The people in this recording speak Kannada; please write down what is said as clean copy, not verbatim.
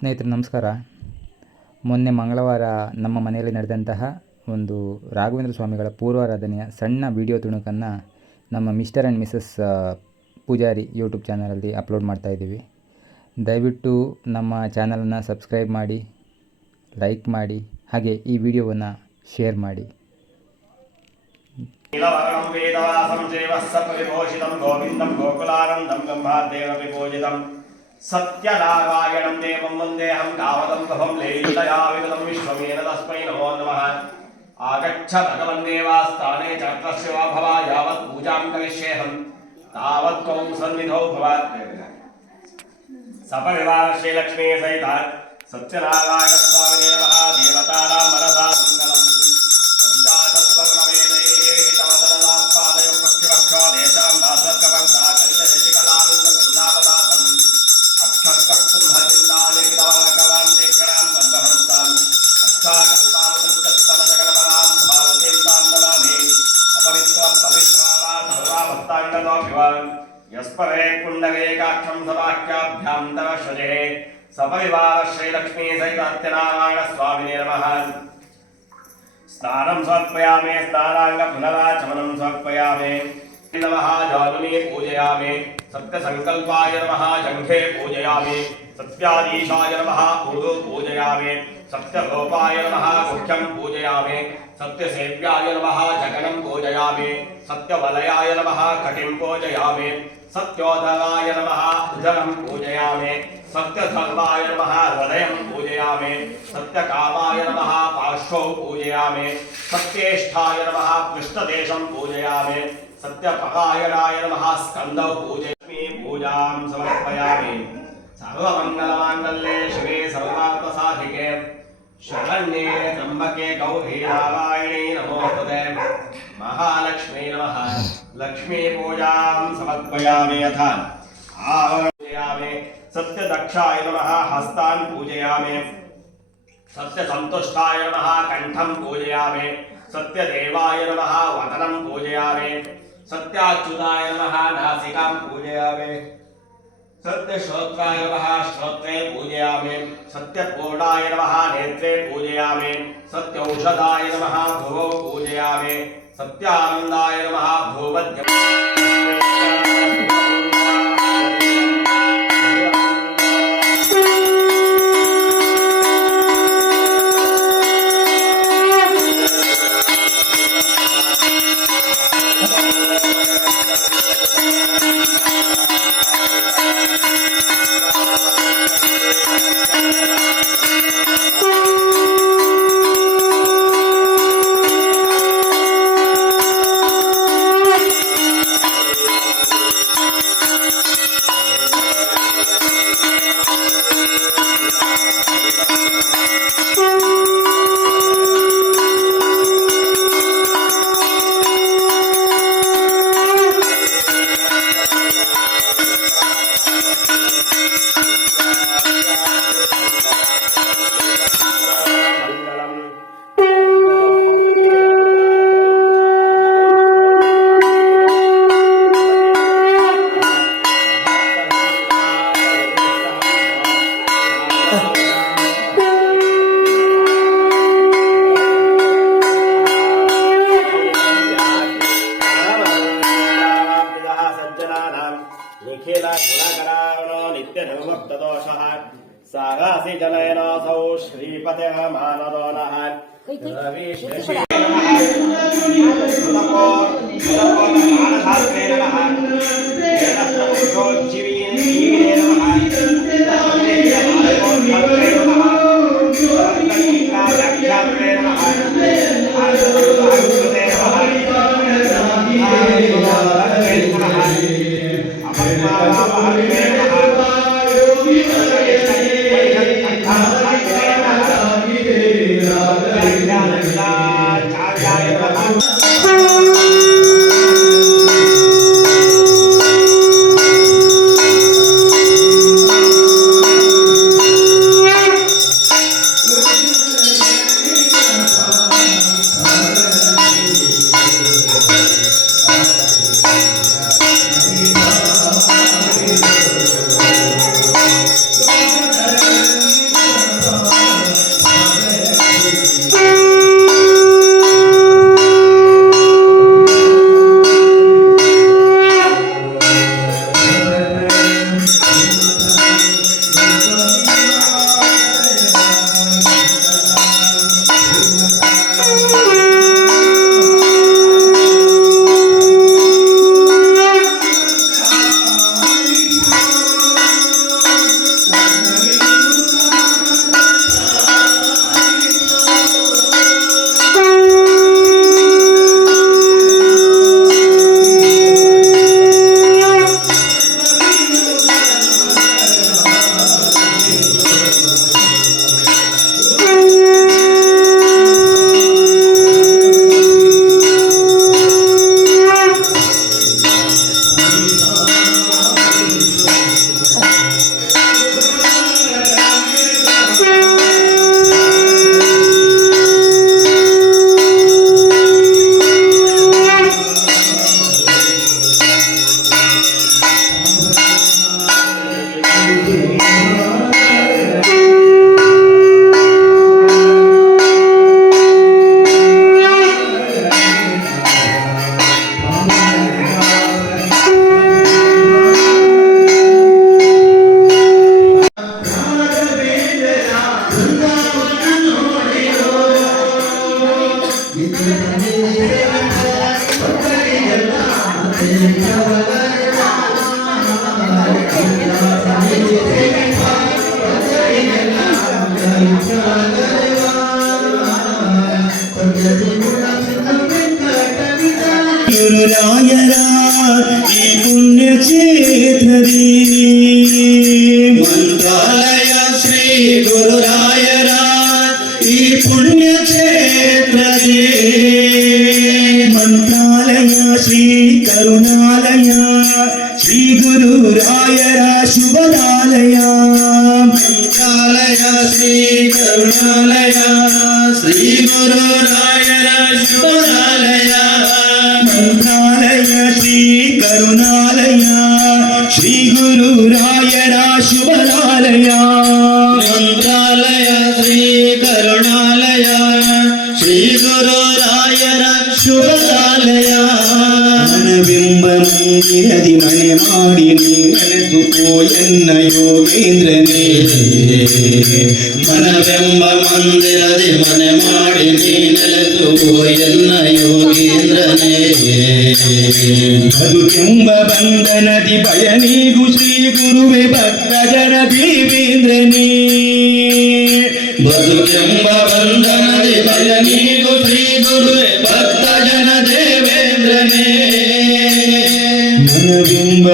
ಸ್ನೇಹಿತರೆ ನಮಸ್ಕಾರ. ಮೊನ್ನೆ ಮಂಗಳವಾರ ನಮ್ಮ ಮನೆಯಲ್ಲಿ ನಡೆದಂತಹ ಒಂದು ರಾಘವೇಂದ್ರ ಸ್ವಾಮಿಗಳ ಪೂರ್ವಾರಾಧನೆಯ ಸಣ್ಣ ವಿಡಿಯೋ ತುಣುಕನ್ನು ನಮ್ಮ mister and missus Pujari YouTube ಚಾನಲಲ್ಲಿ ಅಪ್ಲೋಡ್ ಮಾಡ್ತಾಯಿದ್ದೀವಿ. ದಯವಿಟ್ಟು ನಮ್ಮ ಚಾನಲನ್ನು ಸಬ್ಸ್ಕ್ರೈಬ್ ಮಾಡಿ, ಲೈಕ್ ಮಾಡಿ, ಹಾಗೆ ಈ ವಿಡಿಯೋವನ್ನು ಶೇರ್ ಮಾಡಿ. सत्यनारायणं देवं वन्देऽहं कामदं प्रभं लेलितयाविगतं विश्वमेन तस्मै नमो नमः. आगच्छ भगवन्देवास्थाने चक्रस्य वा भव यावत् पूजां करिष्येऽहं तावत् त्वं सन्निधौ भव. सपरिवार श्रीलक्ष्मी सहित सत्यनारायण स्वामिने नमः. देवतानां मनसा मङ्गलम्. पञ्चाशत्वर्णवेदैः हितवदनलापादयो पक्षिवक्षो देशां भास्वत्कपन्ता कलितशशिकलाविन्दवृन्दावनाथम् यस्परे कुण्डलेकाक्षं सदाख्याभ्यां तवश्वजे सपरिवार श्रीलक्ष्मी सहित सत्यनारायण स्वामिने नमः. स्नानं समर्पयामि, स्नानांग पुनराचमनं समर्पयामि. नमः जानुनी पूजयामि. सत्यसंकल्पाय नमः जंघे पूजयामि. सत्याधीशाय नमः ऊर्ध्व पूजयामि. सत्यरूपाय नमः मुख्यं पूजयामि. सत्यसेव्याय नमः जगनं पूजयामि. सत्यवलयाय नमः कटिं पूजयामि. सत्योदराय नमः उदरं पूजयामि. सत्यधर्माय नमः हृदयं पूजयामि. सत्यकामाय नमः पार्श्वौ पूजयामि. सत्येष्ठाय नमः पृष्ठदेशं पूजयामि. सत्यपरायणाय नमः स्कन्दौ पूजयामि. पूजां समर्पयामि. सर्वमङ्गलमाङ्गल्ये शिवे सर्वार्थसाधिके शरण्ये त्र्यम्बके गौरी नारायणी नमोस्तुते. महालक्ष्मी नमः. लक्ष्मी पूजां समर्पयामि. यथा पूजयामि. सत्यदक्षाय नमः हस्तान् पूजयामि. सत्यसन्तुष्टाय नमः कण्ठं पूजयामि. सत्यदेवाय नमः वदनं पूजयामि. सत्याच्युताय नमः नासिकां पूजयामि. सत्यश्रोत्राय नमः श्रोत्रे पूजयामि. सत्यपूर्णाय नमः नेत्रे पूजयामि. सत्यौषधाय नमः भुवौ पूजयामि. सत्यानन्दाय नमः भूमध्य सागासी जनयनासौ श्रीपतिः मानदो नः ಗುರುರಾಯರ ಈ ಪುಣ್ಯ ಕ್ಷೇತ್ರದಿ ಮಂತ್ರಾಲಯ ಶ್ರೀ ಗುರುರಾಯರ ಈ ಪುಣ್ಯ ಕ್ಷೇತ್ರದಿ ಮಂತ್ರಾಲಯ ಶ್ರೀ ಕರುಣಾಲಯ ಶ್ರೀ ಗುರುರಾಯರ ಶುಭದಾಲಯ ಮಂತ್ರಾಲಯ ಶ್ರೀ ಕರುಣಾಲಯ ಶ್ರೀ ಗುರುರಾಯರ ಶುಭದಾಲಯ ಮಂತ್ರಾಲಯ ಶ್ರೀ ಕರುಣಾಲಯ ಶ್ರೀ ಗುರುರಾಯರ ಶುಭದಾಲಯ ಮಂತ್ರಾಲಯ ಶ್ರೀ ಕರುಣಾಲಯ ಶ್ರೀ ಗುರುರಾಯರ ಶುಭದಾಲಯ ಮನವೆಂಬ ಮಂದಿರದಿ ಮನೆ ಮಾಡಿ ನೀನೆಲೆದು ಎನ್ನ ಯೋಗೇಂದ್ರನೇ ಮನವೆಂಬ ಮಂದಿರದಿ ಮನೆ ಮಾಡಿ ನೀನೆಲೆದು ಎನ್ನ ಯೋಗೇಂದ್ರನೇ ಬದುಕೆಂಬ ಬಂಧನದಿ ಭಯ ನೀಗು ಶ್ರೀ ಗುರುವೆ ಭಕ್ತ ಜನ ದೇವೇಂದ್ರನೇ ಬದುಕೆಂಬ ಬಂಧನದಿ ಭಯ ನೀಗು ಶ್ರೀ ಗುರುವೆ ಭಕ್ತ ಜನ ದೇವೇಂದ್ರನೇ ಮನವೆಂಬ